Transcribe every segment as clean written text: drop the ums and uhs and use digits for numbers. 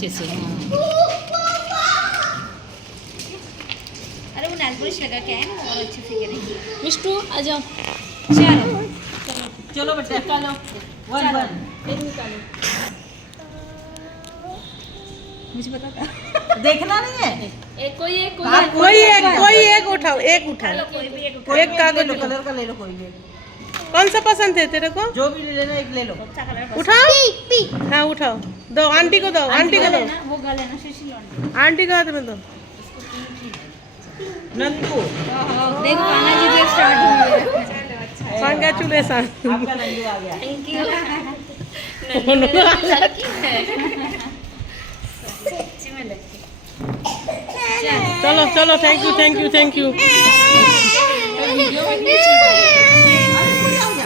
अच्छे से। अरे वो नेल पॉलिश लगा के आए ना और अच्छे से करेंगे। मिष्टू आ जाओ। चलो चलो बेटा निकालो वन वन एक निकालो। मुझे पता था। देखना नहीं है एक कोई एक कोई एक उठाओ, एक उठाओ। कोई भी एक एक कागज लो, कलर का ले लो कोई भी कौन सा पसंद है तेरे को? जो भी लेना एक ले लो। अच्छा कलर उठाओ। हाँ उठाओ, दो आंटी को दो, आंटी को दो, ना वो गले ना सुशील आंटी। आंटी के हाथ में दो। नंदू देखो कान्हा जी से स्टार्ट हुई है। कॉन्ग्रेचुलेसन। आपका नंदू आ गया। Thank you. सच्ची में लगी। चलो चलो, thank you thank you thank you.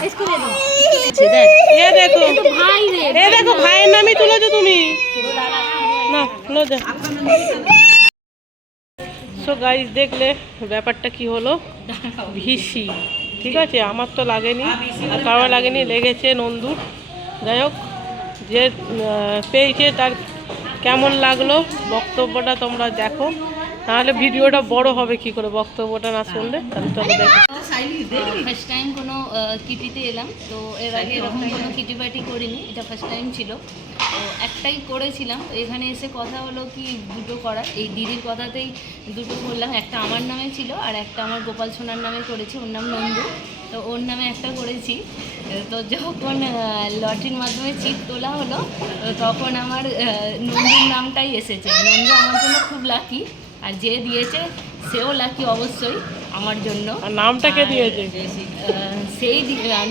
इसको दे दो। ये देखो, भाई रे ये देखो ভাইয়ের নামই তুলেছো তুমি। না লো যা। সো গাইস দেখলে ব্যাপারটা কি হলো, ভিসি ঠিক আছে, আমার তো লাগেনি আর কারো লাগেনি, লেগেছে নন্দুর। যাই হোক, যে পেয়েছে তার কেমন লাগলো বক্তব্যটা তোমরা দেখো, তাহলে ভিডিওটা বড় হবে কি করে বক্তব্যটা না শুনলে। তাহলে চলো দেখো। ফার্স্ট টাইম কোনো কিটিতে এলাম, তো এর আগে এরকম কোনো কিটি পার্টি করিনি, এটা ফার্স্ট টাইম ছিল। তো একটাই করেছিলাম, তো এখানে এসে কথা হলো কি দুটো করার, এই দিদির কথাতেই দুটো করলাম। একটা আমার নামে ছিল আর একটা আমার গোপাল সোনার নামে করেছি, ওর নাম নন্দু। তো ওর নামে একটা করেছি। তো যখন লটারির মাধ্যমে চিট তোলা হলো, তো তখন আমার নন্দুর নামটাই এসেছে। নন্দু আমার জন্য খুব লাকি, আর যে দিয়েছে সেও লাকি অবশ্যই আমার জন্য। আর নামটা কে দিয়েছে? সেই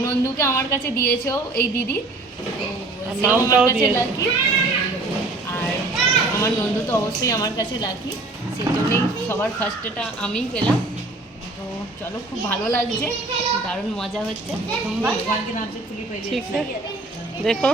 নন্দুকে আমার কাছে দিয়েছেও এই দিদি, তো আর সেও আমার নামটাও কাছে দিয়েছে। লাকি। আর আমার নন্দু তো অবশ্যই আমার কাছে লাকি, সেই জন্যই সবার ফার্স্টটা আমিই পেলাম। তো চলো, খুব ভালো লাগছে, দারুণ মজা হচ্ছে প্রথমবার। ঠিক আছে দেখো।